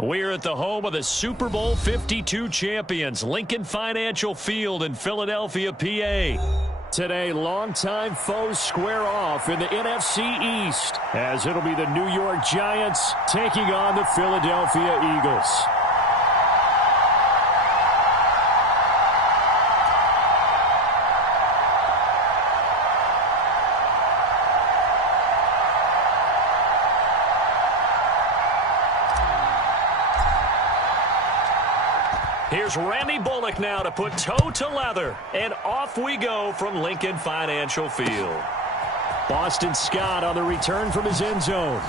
We're at the home of the Super Bowl 52 champions, Lincoln Financial Field in Philadelphia, PA. Today, longtime foes square off in the NFC East, as it'll be the New York Giants taking on the Philadelphia Eagles. Here's Randy Bullock now to put toe to leather. And off we go from Lincoln Financial Field. Boston Scott on the return from his end zone.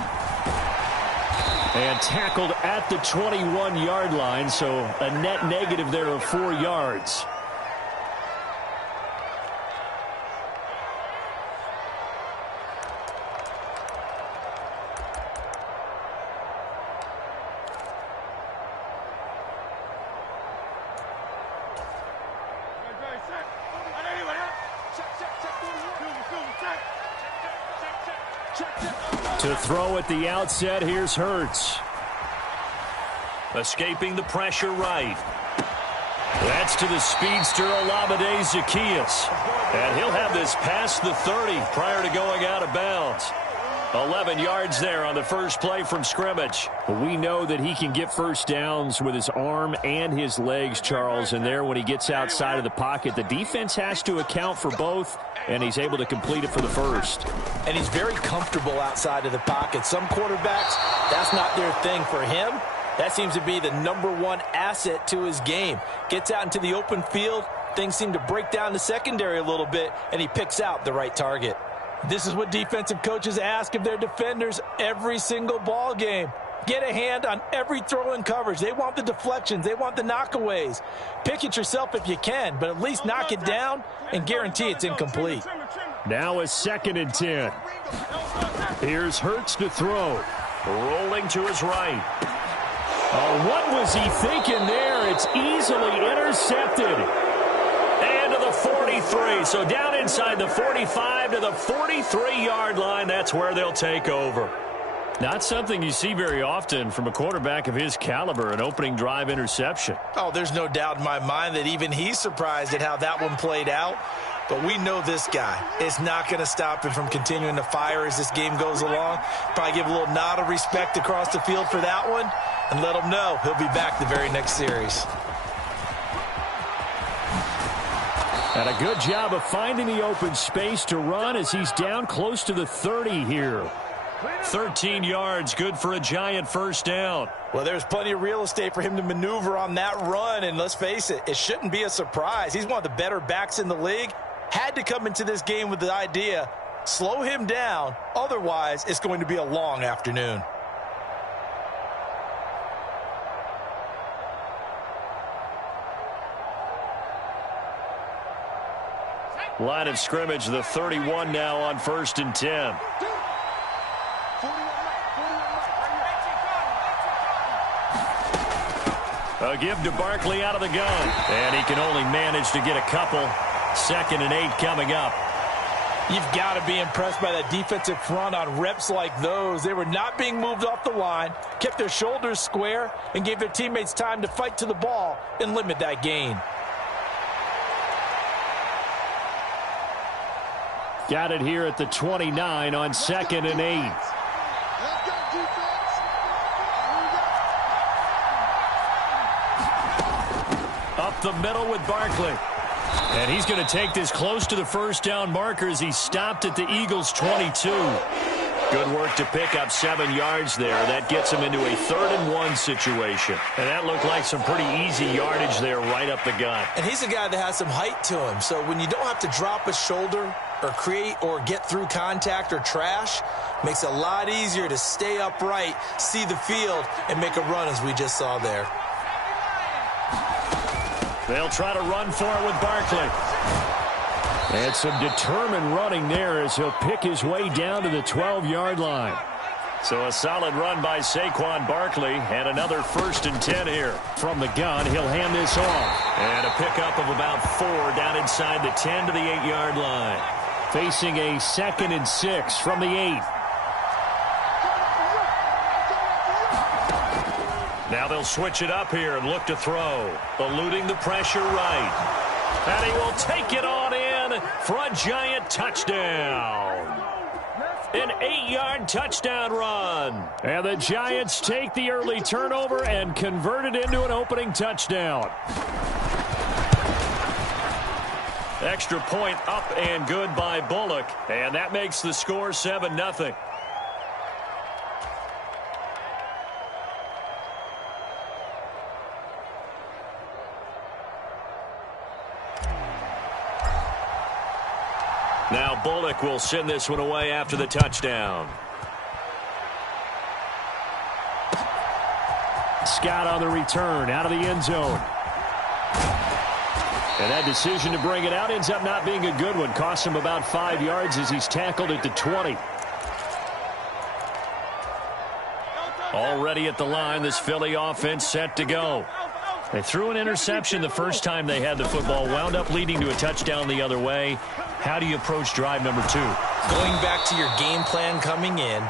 And tackled at the 21-yard line, so a net negative there of 4 yards. To throw at the outset, here's Hurts. Escaping the pressure right. That's to the speedster Olamide Zaccheaus. And he'll have this past the 30 prior to going out of bounds. 11 yards there on the first play from scrimmage. We know that he can get first downs with his arm and his legs, Charles, and there when he gets outside of the pocket, the defense has to account for both, and he's able to complete it for the first. And he's very comfortable outside of the pocket. Some quarterbacks, that's not their thing. For him, that seems to be the #1 asset to his game. Gets out into the open field, things seem to break down the secondary a little bit, and he picks out the right target. This is what defensive coaches ask of their defenders every single ball game. Get a hand on every throw in coverage. They want the deflections. They want the knockaways. Pick it yourself if you can, but at least knock it down and guarantee it's incomplete. Now a 2nd and 10. Here's Hurts to throw. Rolling to his right. Oh, what was he thinking there? It's easily intercepted. And to the 43. So down inside the 45 to the 43-yard line. That's where they'll take over. Not something you see very often from a quarterback of his caliber, an opening drive interception. Oh, there's no doubt in my mind that even he's surprised at how that one played out. But we know this guy is not going to stop him from continuing to fire as this game goes along. Probably give a little nod of respect across the field for that one and let him know he'll be back the very next series. And a good job of finding the open space to run as he's down close to the 30 here. 13 yards, good for a Giant first down. Well, there's plenty of real estate for him to maneuver on that run, and let's face it, it shouldn't be a surprise. He's one of the better backs in the league. Had to come into this game with the idea, slow him down, otherwise it's going to be a long afternoon. Line of scrimmage, the 31 now on 1st and 10. A give to Barkley out of the gun. And he can only manage to get a couple. 2nd and 8 coming up. You've got to be impressed by that defensive front on reps like those. They were not being moved off the line, kept their shoulders square, and gave their teammates time to fight to the ball and limit that gain. Got it here at the 29 on 2nd and 8. Up the middle with Barkley. And he's going to take this close to the first down marker as he stopped at the Eagles' 22. Good work to pick up 7 yards there. That gets him into a 3rd and 1 situation. And that looked like some pretty easy yardage there right up the gut. And he's a guy that has some height to him. So when you don't have to drop a shoulder or create or get through contact or trash, makes it a lot easier to stay upright, see the field, and make a run as we just saw there. They'll try to run for it with Barkley. And some determined running there as he'll pick his way down to the 12-yard line. So a solid run by Saquon Barkley and another 1st and 10 here. From the gun, he'll hand this off. And a pickup of about 4 down inside the 10 to the 8-yard line. Facing a 2nd and 6 from the 8. Now they'll switch it up here and look to throw. Eluding the pressure right. And he will take it on in for a Giant touchdown. An 8-yard touchdown run. And the Giants take the early turnover and convert it into an opening touchdown. Extra point up and good by Bullock. And that makes the score 7-0. Now Bullock will send this one away after the touchdown. Scott on the return out of the end zone. And that decision to bring it out ends up not being a good one. Costs him about 5 yards as he's tackled at the 20. Already at the line, this Philly offense set to go. They threw an interception the first time they had the football, wound up leading to a touchdown the other way. How do you approach drive number 2? Going back to your game plan coming in,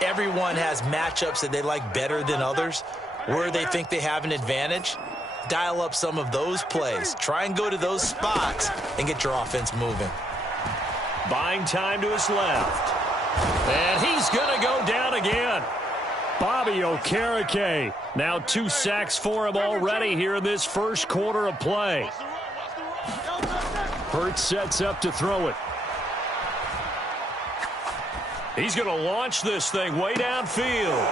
everyone has matchups that they like better than others, where they think they have an advantage. Dial up some of those plays. Try and go to those spots and get your offense moving. Buying time to his left. And he's going to go down again. Bobby Okereke. Now 2 sacks for him already here in this first quarter of play. Hurts sets up to throw it. He's going to launch this thing way downfield.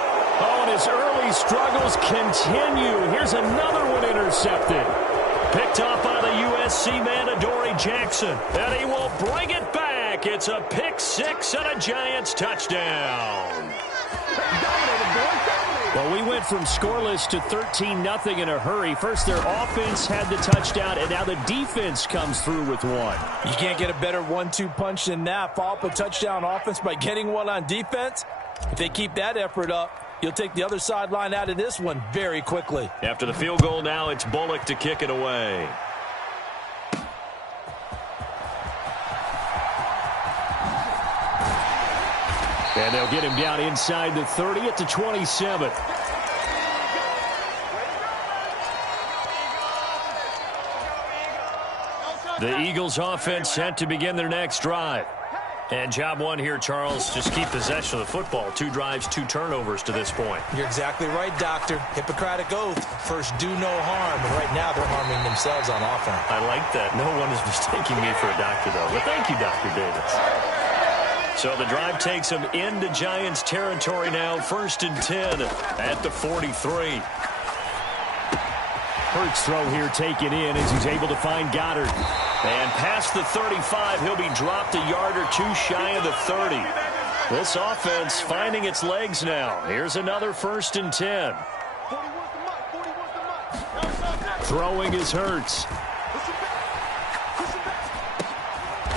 Oh, and his early struggles continue. Here's another one intercepted. Picked off by the USC man, Adoree Jackson. And he will bring it back. It's a pick 6 and a Giants touchdown. Well, we went from scoreless to 13-0 in a hurry. First, their offense had the touchdown, and now the defense comes through with one. You can't get a better 1-2 punch than that. Follow up a touchdown offense by getting one on defense. If they keep that effort up, you'll take the other sideline out of this one very quickly. After the field goal now, it's Bullock to kick it away. And they'll get him down inside the 30 at the 27. The Eagles offense set to begin their next drive. And job one here, Charles, just keep possession of the football. 2 drives, 2 turnovers to this point. You're exactly right, Doctor. Hippocratic oath. First, do no harm. And right now, they're harming themselves on offense. I like that. No one is mistaking me for a doctor, though. But thank you, Dr. Davis. So the drive takes him into Giants territory now. 1st and 10 at the 43. Hurts throw here taken in as he's able to find Goddard. And past the 35, he'll be dropped a yard or two shy of the 30. This offense finding its legs now. Here's another 1st and 10. Throwing is Hurts.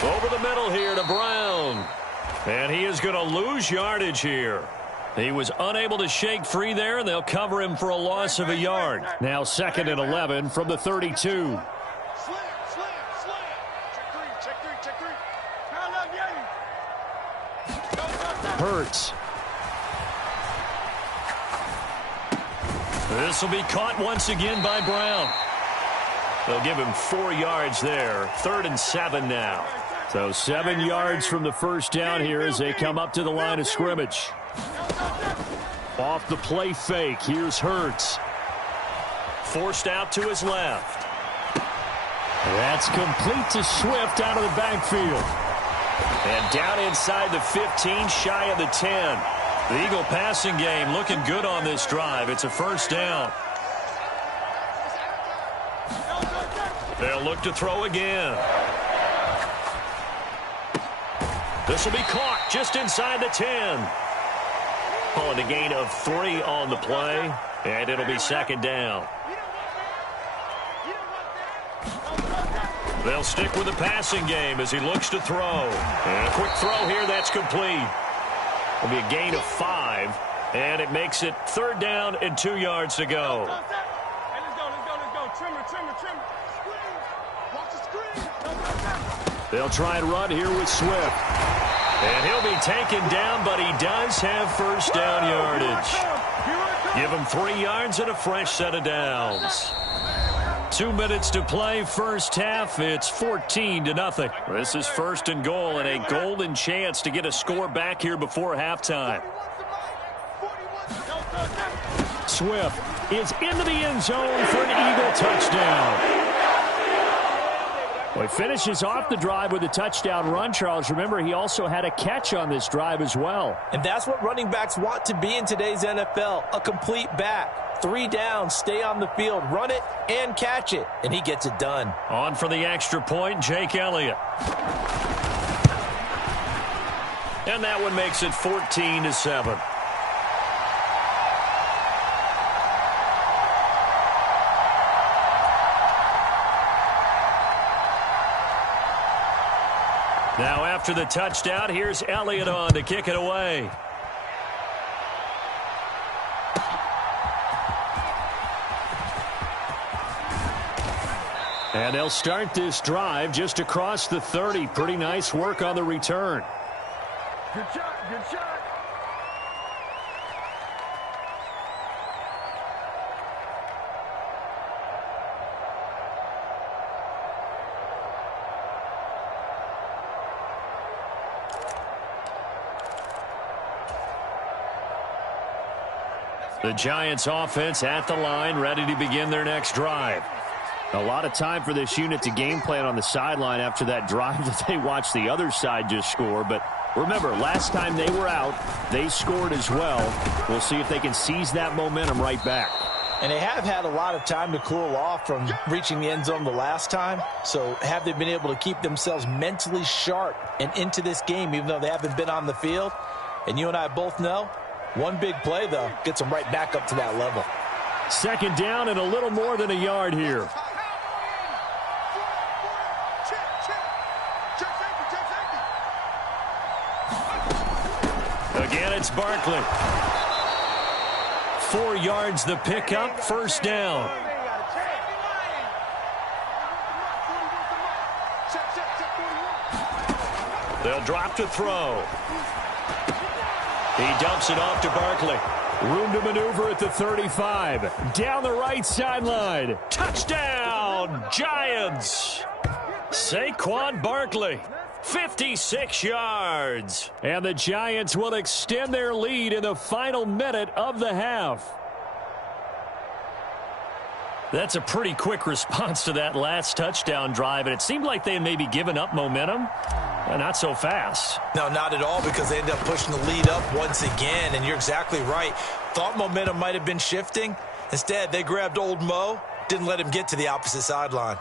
Over the middle here to Brown. And he is going to lose yardage here. He was unable to shake free there, and they'll cover him for a loss of a yard. Now 2nd and 11 from the 32. Hurts. This will be caught once again by Brown. They'll give him 4 yards there. 3rd and 7 now. So 7 yards from the first down here as they come up to the line of scrimmage. Off the play fake, here's Hurts. Forced out to his left. That's complete to Swift out of the backfield. And down inside the 15, shy of the 10. The Eagle passing game looking good on this drive. It's a 1st down. They'll look to throw again. This will be caught just inside the 10. Calling a gain of 3 on the play, and it'll be 2nd down. They'll stick with the passing game as he looks to throw. And a quick throw here, that's complete. It'll be a gain of 5, and it makes it 3rd down and 2 yards to go. They'll try and run here with Swift. And he'll be taken down, but he does have 1st down yardage. Give him 3 yards and a fresh set of downs. 2 minutes to play, 1st half. It's 14-0. This is 1st and goal and a golden chance to get a score back here before halftime. Swift is into the end zone for an Eagle touchdown. Well, he finishes off the drive with a touchdown run, Charles. Remember, he also had a catch on this drive as well. And that's what running backs want to be in today's NFL, a complete back. 3 down, stay on the field, run it, and catch it. And he gets it done. On for the extra point, Jake Elliott. And that one makes it 14-7. Now after the touchdown, here's Elliott on to kick it away. And they'll start this drive just across the 30. Pretty nice work on the return. Good shot, good shot. The Giants offense at the line, ready to begin their next drive. A lot of time for this unit to game plan on the sideline after that drive that they watched the other side just score. But remember, last time they were out, they scored as well. We'll see if they can seize that momentum right back. And they have had a lot of time to cool off from reaching the end zone the last time. So have they been able to keep themselves mentally sharp and into this game, even though they haven't been on the field? And you and I both know, one big play, though, gets them right back up to that level. 2nd down and a little more than a yard here. Again, it's Barkley. 4 yards the pickup, 1st down. They'll drop to throw. He dumps it off to Barkley. Room to maneuver at the 35. Down the right sideline. Touchdown, Giants. Saquon Barkley, 56 yards. And the Giants will extend their lead in the final minute of the half. That's a pretty quick response to that last touchdown drive, and it seemed like they had maybe given up momentum. Not so fast. No, not at all, because they ended up pushing the lead up once again, and you're exactly right. Thought momentum might have been shifting. Instead, they grabbed old Mo, didn't let him get to the opposite sideline.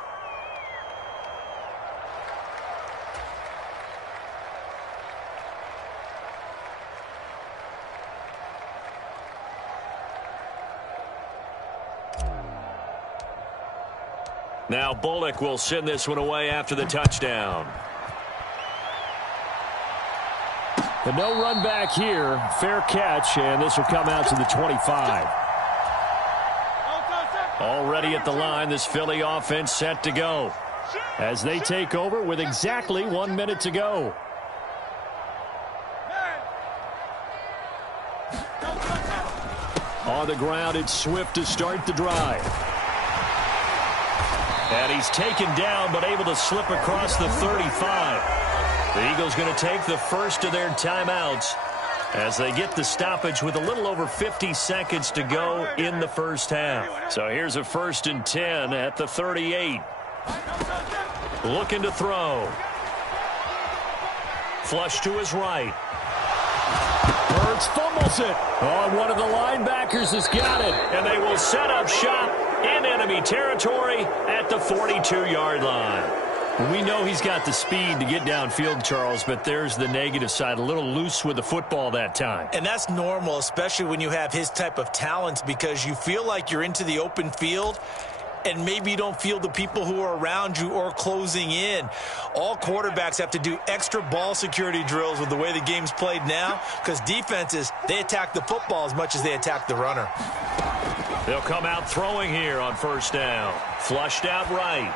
Now Bullock will send this one away after the touchdown. And no run back here. Fair catch, and this will come out to the 25. Already at the line, this Philly offense set to go as they take over with exactly 1 minute to go. On the ground, it's Swift to start the drive. And he's taken down, but able to slip across the 35. The Eagles going to take the first of their timeouts as they get the stoppage with a little over 50 seconds to go in the first half. So here's a 1st and 10 at the 38. Looking to throw. Flush to his right. Hurts fumbles it. Oh, one of the linebackers has got it. And they will set up shop in enemy territory at the 42-yard line. We know he's got the speed to get downfield, Charles, but there's the negative side. A little loose with the football that time. And that's normal, especially when you have his type of talents, because you feel like you're into the open field and maybe you don't feel the people who are around you or closing in. All quarterbacks have to do extra ball security drills with the way the game's played now, because defenses, they attack the football as much as they attack the runner. They'll come out throwing here on 1st down. Flushed out right.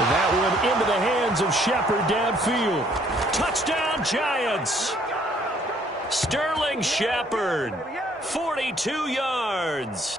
That one into the hands of Shepard downfield. Touchdown, Giants. Sterling Shepard, 42 yards.